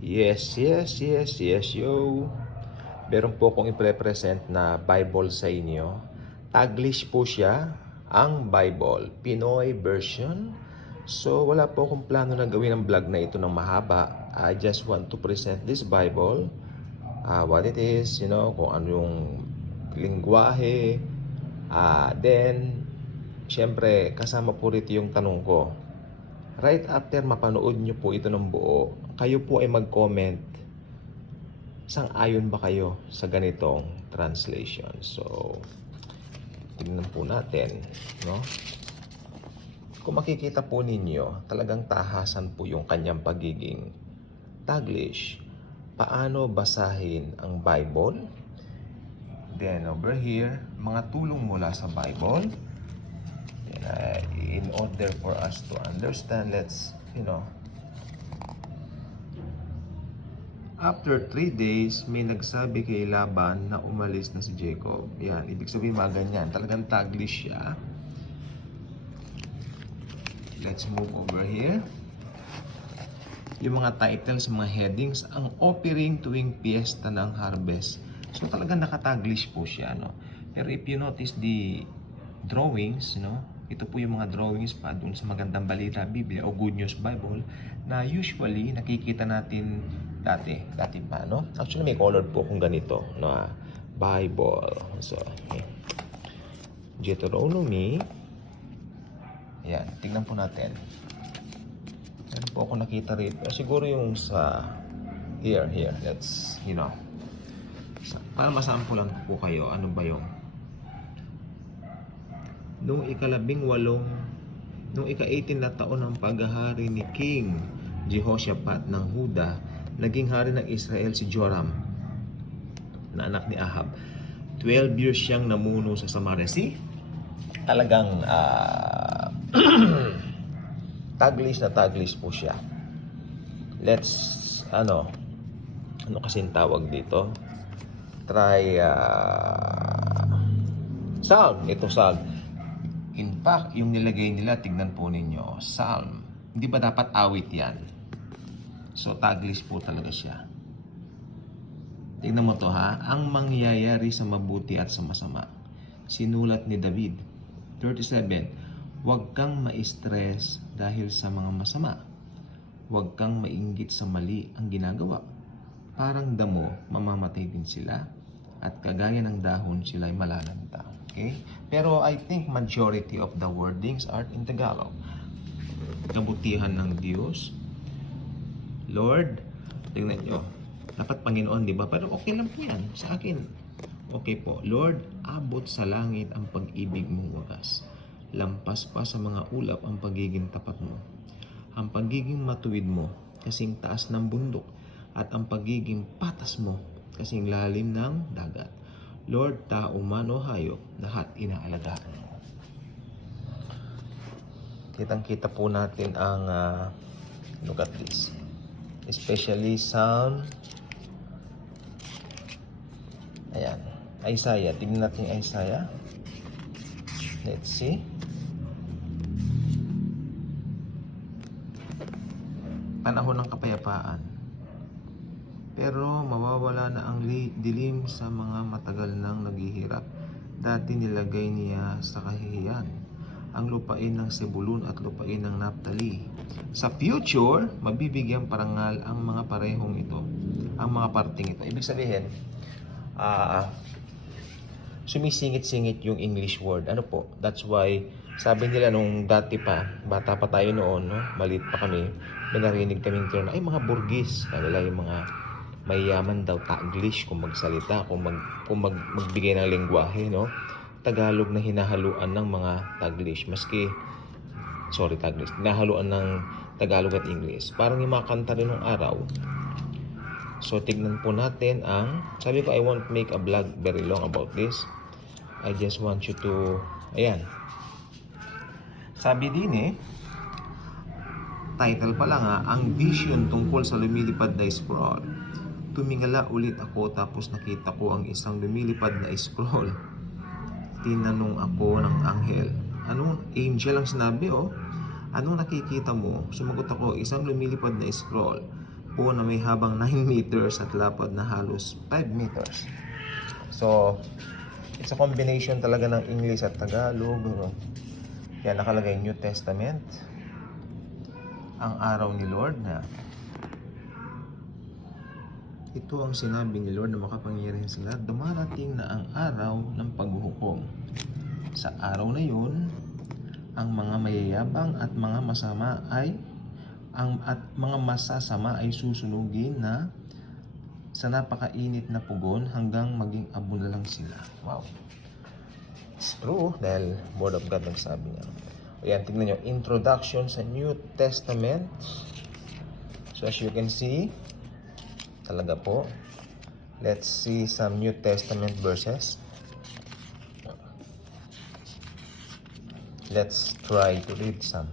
Yes, yo. Meron po akong i-present na Bible sa inyo. Taglish po siya, ang Bible, Pinoy version. So, wala po akong plano na gawin ang vlog na ito ng mahaba. I just want to present this Bible, what it is, kung ano yung lingwahe. Then, syempre, kasama po rito yung tanong ko. Right after mapanood nyo po ito ng buo, kayo po ay mag-comment sang-ayon ba kayo sa ganitong translation. So, tingnan po natin, no? Kung makikita po ninyo, talagang tahasan po yung kanyang pagiging Taglish. Paano basahin ang Bible? Then over here, mga tulong mula sa Bible. In order for us to understand, after 3 days, may nagsabi kay Laban na umalis na si Jacob. Yan, ibig sabihin mga ganyan. Talagang Taglish siya. Let's move over here. Yung mga titles, mga headings, ang offering tuwing piyesta ng harvest. So talagang nakataglish po siya, no? Pero if you notice the drawings, ito po yung mga drawings pa dun sa Magandang Balita Biblia o Good News Bible na usually nakikita natin dati pa, no? Actually may colored po kung ganito, no? Bible. So, Deuteronomy. Yan, tingnan po natin. Yan po ako nakita rito. Siguro yung sa here. Let's, para masampulan po kayo, ano ba yung Noong ika-18 na taon ng paghahari ni King Jehoshaphat ng Huda, naging hari ng Israel si Joram, na anak ni Ahab. 12 years siyang namuno sa Samaria. See? Talagang taglish po siya. Let's, ano kasing tawag dito? Try, Psalm. Ito, Psalm. In fact, yung nilagay nila, tignan po ninyo, Psalm. Hindi ba dapat awit yan? So, Taglish po talaga siya. Tignan mo to ha. Ang mangyayari sa mabuti at sa masama. Sinulat ni David. 37. Huwag kang ma-stress dahil sa mga masama. Huwag kang mainggit sa mali ang ginagawa. Parang damo, mamamatay din sila. At kagaya ng dahon, sila'y malalanta. Okay? Pero I think majority of the wordings are in Tagalog. Kabutihan ng Diyos. Lord, tingnan nyo. Dapat Panginoon, di ba? Pero okay lang po yan sa akin. Okay po. Lord, abot sa langit ang pag-ibig mong wagas. Lampas pa sa mga ulap ang pagiging tapat mo. Ang pagiging matuwid mo, kasing taas ng bundok. At ang pagiging patas mo, kasing lalim ng dagat. Lord, tao man o hayop, lahat inaalagaan mo. Kitang-kita po natin ang look at this. Especially Psalm. Ayan. Isaiah. Tingnan natin yung Isaiah. Let's see. Panahon ng kapayapaan. Pero mawawala na ang dilim sa mga matagal nang naghihirap. Dati nilagay niya sa kahihiyan ang lupain ng Sebulun at lupain ng Naphtali. Sa future, mabibigyan parangal ang mga parehong ito, ang mga parting ito. Ibig sabihin, sumisingit-singit yung English word. Ano po? That's why, sabi nila nung dati pa, bata pa tayo noon, no? Maliit pa kami, may narinig kaming term, ay mga burgis, kanila yung mga mayayaman daw, Taglish kung magsalita, kung magbigay ng lengguwahe, no? Tagalog na hinahaluan ng mga Taglish. Taglish. Hinahaluan ng Tagalog at English. Parang yung mga kanta rin ng araw. So, tignan po natin sabi ko, I won't make a vlog very long about this. I just want you to, ayan. Sabi din title pa lang ang vision tungkol sa lumilipad na scroll. Tumingala ulit ako tapos nakita ko ang isang lumilipad na scroll. Tinanong ako ng anghel. Anong angel ang sinabi, Anong nakikita mo? Sumagot ako, isang lumilipad na scroll. po na may habang 9 meters at lapad na halos 5 meters. So, it's a combination talaga ng English at Tagalog. Kaya nakalagay New Testament, ang araw ni Lord na ito ang sinabi ni Lord na makapangyarihan sa lahat. Dumarating na ang araw ng paghuhukom. Sa araw na yun, ang mga mayayabang at mga masama ay mga masasama ay susunugin na sa napakainit na pugon hanggang maging abo na lang sila. Wow. It's true dahil Word of God nagsabi niya. Ayan, tingnan nyo. Introduction sa New Testament. So as you can see, talaga po. Let's see some New Testament verses. Let's try to read some.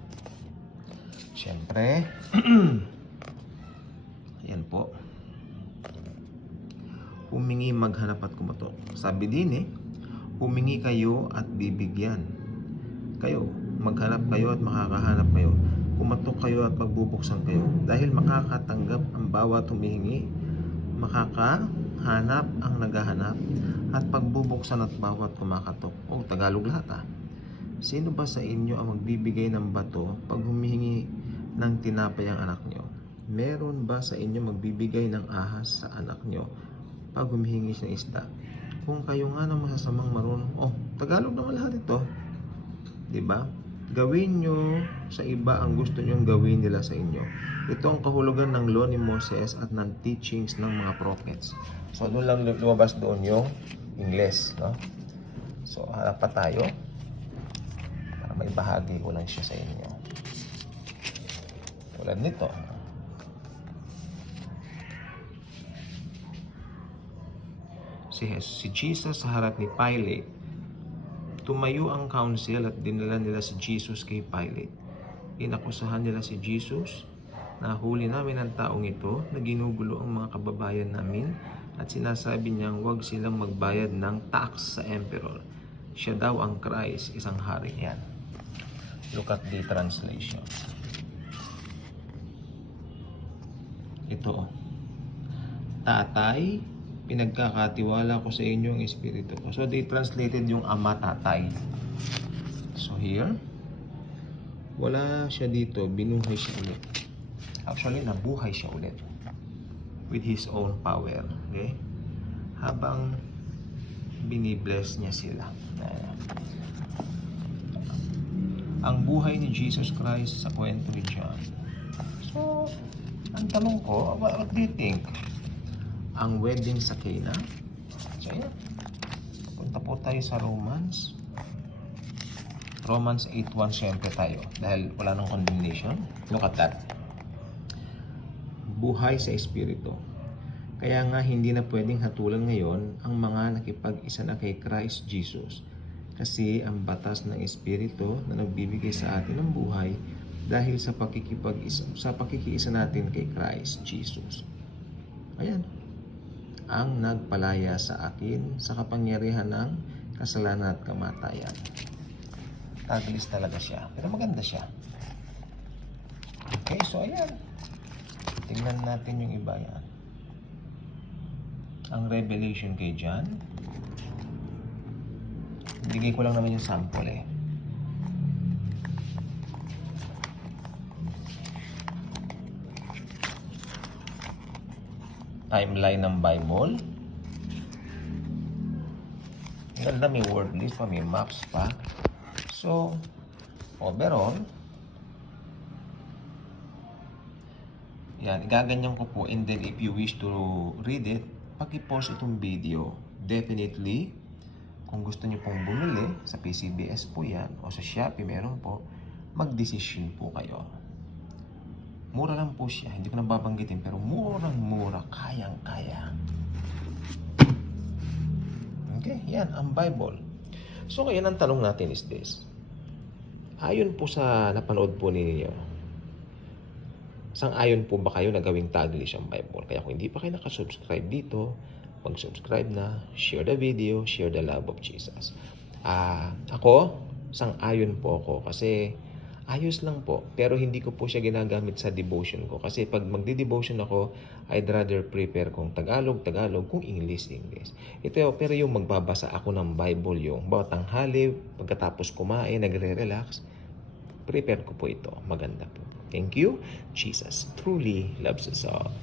Siyempre, yan po. Humingi, maghanap at kumatok. Sabi din humingi kayo at bibigyan kayo. Maghanap kayo at makakahanap kayo. Kumatok kayo at pagbubuksan kayo. Dahil makakatanggap ang bawat humihingi, makakahanap ang naghahanap, at pagbubuksan at bawat kumakatok. Tagalog lahat Sino ba sa inyo ang magbibigay ng bato pag humihingi ng tinapay ang anak nyo? Meron ba sa inyo magbibigay ng ahas sa anak nyo pag humihingi siya ng isda? Kung kayo nga ng masasamang marunong, Tagalog naman lahat ito. Diba? Gawin nyo sa iba ang gusto nyong gawin nila sa inyo. Ito ang kahulugan ng law ni Moses at ng teachings ng mga prophets. So, doon lang lumabas doon yung Ingles, no? So, hanap pa tayo. Para may bahagi ko lang siya sa inyo. Tulad nito. Si Jesus sa harap ni Pilate. Tumayo ang council at dinala nila si Jesus kay Pilate. Inakusahan nila si Jesus na huli namin ang taong ito na ginugulo ang mga kababayan namin at sinasabi niyang huwag silang magbayad ng tax sa emperor. Siya daw ang Christ, isang hari. Yan. Look at the translation. Ito. Tatay, pinagkakatiwala ko sa inyo ang espiritu ko. So they translated yung ama, tatay. So here, wala siya dito, binuhay siya ulit. Actually, nabuhay siya ulit with his own power. Okay? Habang binibless niya sila. Ang buhay ni Jesus Christ sa kwento ni John. So, ang tanong ko, what do you think? Ang wedding sa Cana? So, ayan. Punta po tayo sa Romans. Romans 8:1 syempre tayo. Dahil wala nang condemnation. Look at that. Buhay sa Espiritu. Kaya nga hindi na pwedeng hatulan ngayon ang mga nakipag-isa na kay Christ Jesus. Kasi ang batas ng Espiritu na nagbibigay sa atin ng buhay dahil sa pakikiisa natin kay Christ Jesus. Ayan. Ang nagpalaya sa akin sa kapangyarihan ng kasalanan at kamatayan. Taglis talaga siya. Pero maganda siya. Okay, so ayan. Tingnan natin yung iba yan. Ang revelation kay John. Bigay ko lang naman yung sample Timeline ng Bible. Ganda, may word list pa, may maps pa. So, overall, yan, igaganyan ko po. And then, if you wish to read it, pag-i-pause itong video. Definitely, kung gusto niyo pong bumili, sa PCBS po yan, o sa Shopee, meron po, mag-decision po kayo. Mura lang po siya. Hindi ko na babanggitin, pero murang-mura. Kayang-kaya. Okay, yan, ang Bible. So, ngayon ang tanong natin is this. Ayon po sa napanood po ninyo, sang-ayon po ba kayo na gawing taglish ang Bible? Kaya kung hindi pa kayo nakasubscribe dito, mag-subscribe na, share the video, share the love of Jesus. Ako, sang-ayon po ako kasi Ayos lang po, pero hindi ko po siya ginagamit sa devotion ko. Kasi pag magde-devotion ako, I'd rather prepare kung Tagalog, kung English. Ito, pero yung magbabasa ako ng Bible, yung bawat tanghali, pagkatapos kumain, nagre-relax, prepare ko po ito. Maganda po. Thank you. Jesus truly loves us all.